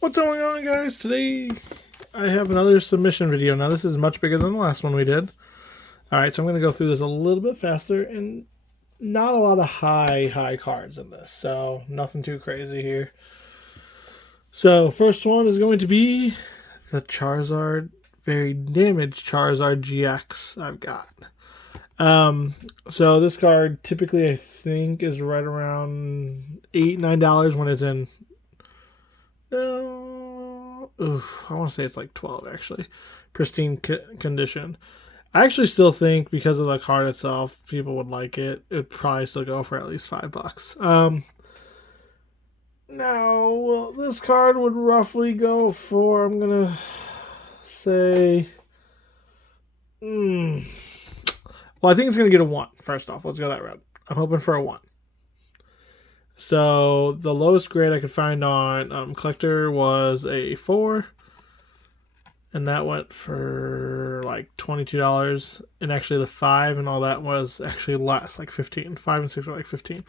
What's going on, guys? Today I have another submission video. Now this is much bigger than the last one we did. Alright, so I'm going to go through this a little bit faster, and not a lot of high cards in this, so nothing too crazy here. So first one is going to be the Charizard, very damaged Charizard GX I've got. So this card typically I think is right around $8-9 when it's in I want to say it's like 12 actually. Pristine condition. I actually still think because of the card itself, people would like it. It'd probably still go for at least $5. Now, well, this card would roughly go for, I'm gonna say, well, I think it's gonna get a 1. First off, let's go that route. I'm hoping for a 1. So the lowest grade I could find on Collector was a 4, and that went for like $22. And actually the 5 and all that was actually less, like 15. 5 and 6 were like 15.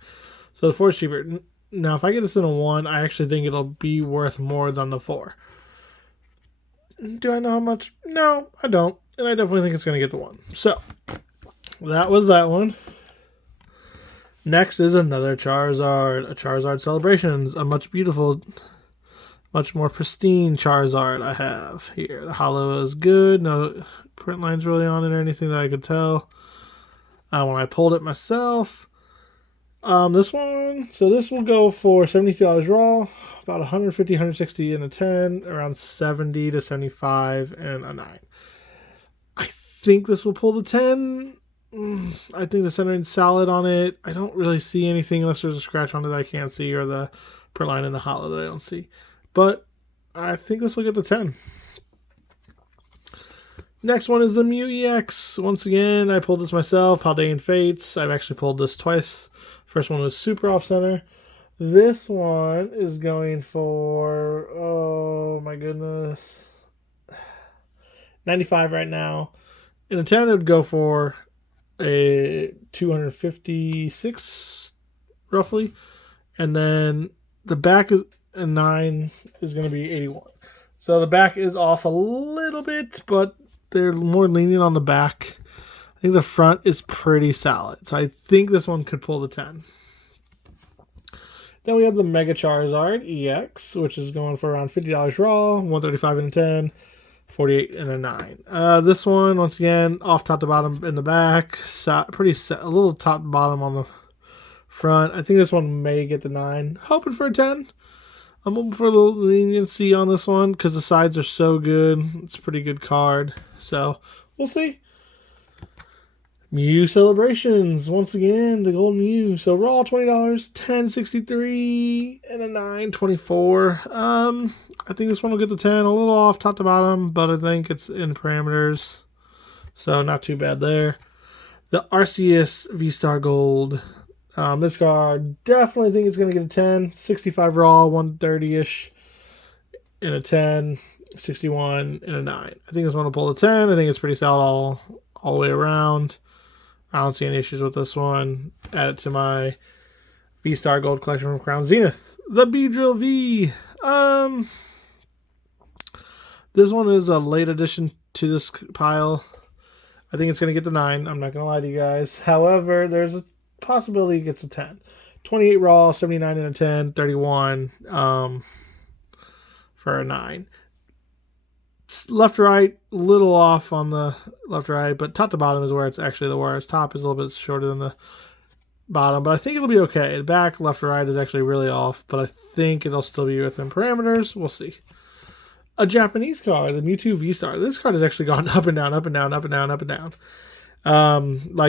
So the 4 is cheaper. Now if I get this in a 1, I actually think it'll be worth more than the 4. Do I know how much? No, I don't. And I definitely think it's going to get the 1. So that was that one. Next is another Charizard, a Charizard Celebrations, a much more pristine Charizard I have here. The holo is good, no print lines really on it or anything that I could tell. When I pulled it myself, this will go for $72 raw, about 150, 160 in a 10, around 70 to 75 in a 9. I think this will pull the 10. I think the centering's solid on it. I don't really see anything unless there's a scratch on it that I can't see, or the print line in the holo that I don't see. But I think this will get the 10. Next one is the Mew EX. Once again, I pulled this myself. Paldean Fates. I've actually pulled this twice. First one was super off center. This one is going for, oh my goodness, 95 right now. In a 10, it would go for a 256 roughly, and then the back is a 9 is going to be 81. So the back is off a little bit, but they're more lenient on the back. I think the front is pretty solid, so I think this one could pull the 10. Then we have the Mega Charizard EX, which is going for around $50 raw, 135 in a 10, 48 in a 9. This one, once again, off top to bottom in the back. A little top to bottom on the front. I think this one may get the 9. Hoping for a 10. I'm hoping for a little leniency on this one because the sides are so good. It's a pretty good card. So, we'll see. Mew Celebrations. Once again, the Golden Mew. So, raw $20, 10.63, and a 9.24. I think this one will get the 10. A little off top to bottom, but I think it's in parameters. So, not too bad there. The Arceus V-Star Gold. This card, definitely think it's going to get a 10. 65 raw, 130-ish in a 10. 61 in a 9. I think this one will pull the 10. I think it's pretty solid all the way around. I don't see any issues with this one. Add it to my V-Star Gold collection from Crown Zenith. The Beedrill V. This one is a late addition to this pile. I think it's going to get the 9. I'm not going to lie to you guys. However, there's a possibility it gets a 10. 28 raw, 79 in a 10, 31 for a 9. Left to right, a little off on the left to right, but top to bottom is where it's actually the worst. Top is a little bit shorter than the bottom, but I think it'll be okay. The back, left to right is actually really off, but I think it'll still be within parameters. We'll see. A Japanese card, the Mewtwo V-Star. This card has actually gone up and down, up and down, up and down, up and down.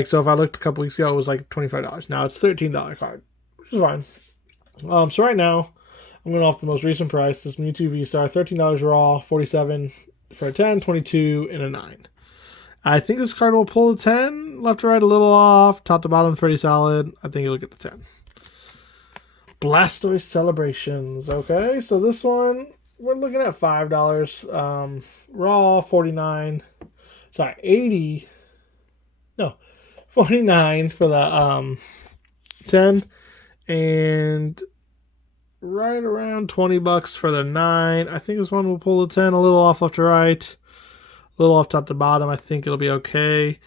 So if I looked a couple weeks ago, it was like $25. Now it's $13 card, which is fine. So right now, I'm going off the most recent price. This Mewtwo V-Star, $13 raw, 47 for a 10, 22 in a 9. I think this card will pull the 10. Left to right, a little off. Top to bottom, pretty solid. I think it'll get the 10. Blastoise Celebrations. Okay, so this one, we're looking at $5. Raw, 49. Sorry, 80. No, 49 for the 10. And right around 20 bucks for the 9. I think this one will pull the 10 a little off left to right. A little off top to bottom. I think it'll be okay.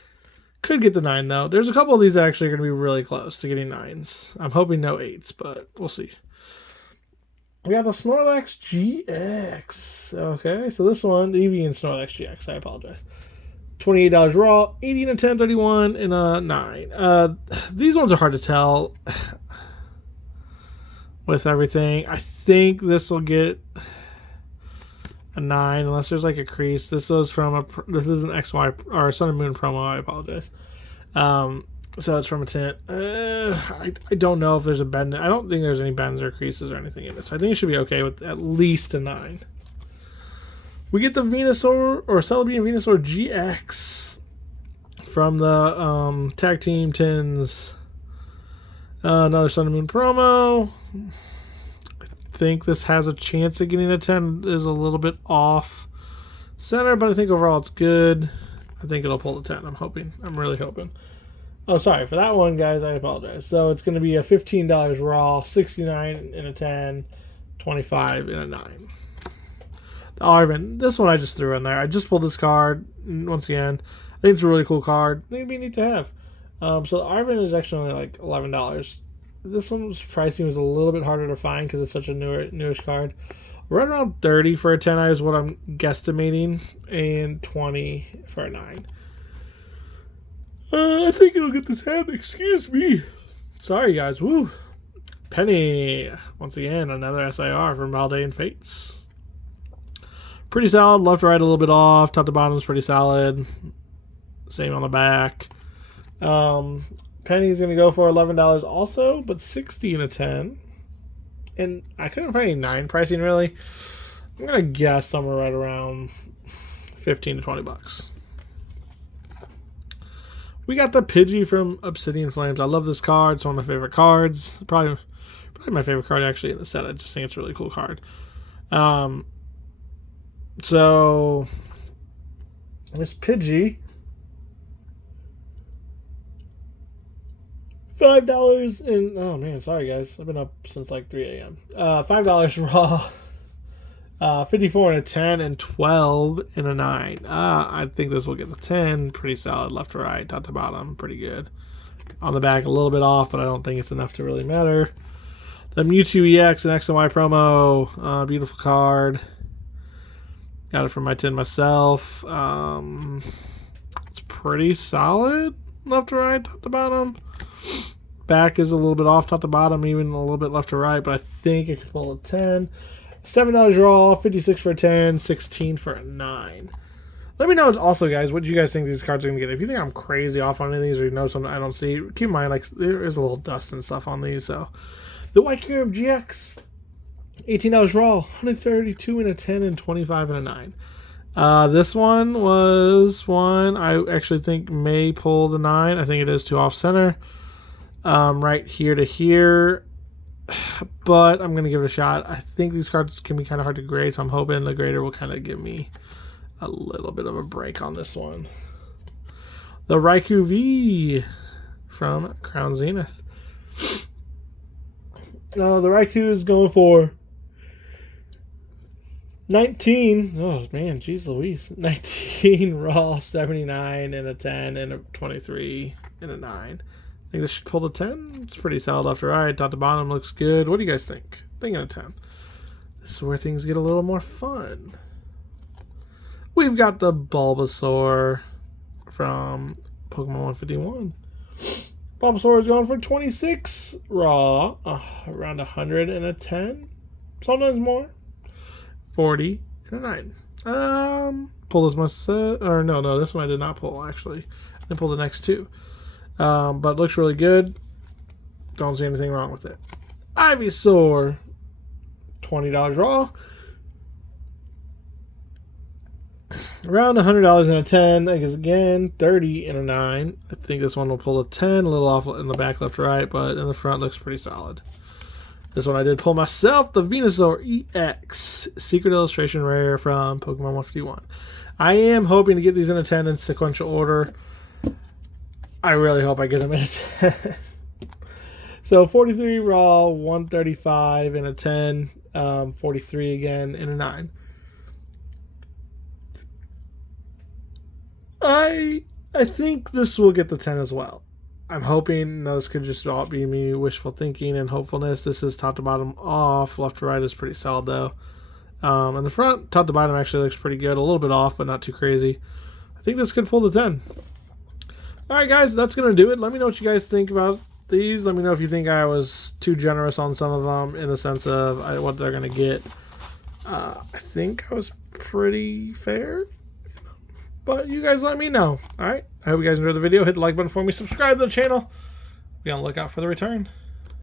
Could get the 9 though. There's a couple of these that actually are going to be really close to getting 9s. I'm hoping no 8s, but we'll see. We got the Snorlax GX. Okay, so this one, the Eevee and Snorlax GX. I apologize. $28 raw, 80 and a 10, 31 and a 9. These ones are hard to tell with everything. I think this will get a 9 unless there's like a crease. This was from this is an XY or Sun and Moon promo. I apologize. So it's from a tint. I don't know if there's a bend. I don't think there's any bends or creases or anything in it. So I think it should be okay with at least a 9. We get the Venusaur or Celebi and Venusaur GX from the tag team 10's. Another Sun and Moon promo. I think this has a chance of getting a 10. It is a little bit off center, but I think overall it's good. I think it'll pull the 10. I'm hoping. I'm really hoping. Oh, sorry. For that one, guys, I apologize. So it's going to be a $15 raw, 69 in a 10, 25 in a 9. Arvin, this one I just threw in there. I just pulled this card once again. I think it's a really cool card. I think it'd be neat to have. So Arvin is actually only like $11. This one's pricing was a little bit harder to find because it's such a newish card. Right around 30 for a 10 is what I'm guesstimating, and 20 for a 9. I think it'll get the 10. Excuse me. Sorry, guys. Woo. Penny. Once again, another SIR from Maldane Fates. Pretty solid. Left to right a little bit off. Top to bottom is pretty solid. Same on the back. Penny's going to go for $11 also, but 60 in a 10. And I couldn't find any 9 pricing, really. I'm going to guess somewhere right around 15 to 20 bucks. We got the Pidgey from Obsidian Flames. I love this card. It's one of my favorite cards. Probably my favorite card, actually, in the set. I just think it's a really cool card. So, this Pidgey, $5 and oh man, sorry guys, I've been up since like 3 a.m. $5 raw, 54 and a 10 and 12 and a 9. I think this will get the 10. Pretty solid, left to right, top to bottom, pretty good. On the back, a little bit off, but I don't think it's enough to really matter. The Mewtwo EX and X and Y promo, beautiful card. Got it from my 10 myself. It's pretty solid, left to right, top to bottom. Back is a little bit off top to bottom, even a little bit left to right, but I think it could pull a 10. $7 raw, 56 for a 10, 16 for a 9. Let me know also, guys, what you guys think these cards are going to get. If you think I'm crazy off on any of these or you know something I don't see, keep in mind, like, there is a little dust and stuff on these. So, the Whitekyurem GX, $18 raw, 132 in a 10 and 25 in a 9. This one was one I actually think may pull the 9. I think it is too off center. Right here to here, but I'm gonna give it a shot. I think these cards can be kind of hard to grade, so I'm hoping the grader will kind of give me a little bit of a break on this one. The Raikou V from Crown Zenith. No, the Raikou is going for 19. Oh man, jeez Louise. 19 raw, 79 and a 10 and a 23 and a 9. I think this should pull the 10. It's pretty solid left to right. Top to bottom looks good. What do you guys think? Thinking a 10. This is where things get a little more fun. We've got the Bulbasaur from Pokemon 151. Bulbasaur is going for 26 raw. Around 100 and a 10. Sometimes more. 40 and a 9. Pull this myself. Or no, this one I did not pull, actually. I pulled the next two. But looks really good. Don't see anything wrong with it. Ivysaur, $20 raw. Around $100 in a 10. I guess again, 30 in a 9. I think this one will pull a 10. A little off in the back left to right, but in the front looks pretty solid. This one I did pull myself. The Venusaur EX. Secret Illustration Rare from Pokemon 151. I am hoping to get these in a 10 in sequential order. I really hope I get them in a 10. So 43 raw, 135 and a 10, 43 again and a 9. I think this will get the 10 as well. I'm hoping this could just all be me wishful thinking and hopefulness. This is top to bottom off. Left to right is pretty solid though. And the front, top to bottom, actually looks pretty good. A little bit off, but not too crazy. I think this could pull the 10. Alright guys, that's going to do it. Let me know what you guys think about these. Let me know if you think I was too generous on some of them in the sense of what they're going to get. I think I was pretty fair. But you guys let me know. Alright, I hope you guys enjoyed the video. Hit the like button for me. Subscribe to the channel. Be on the lookout for the return.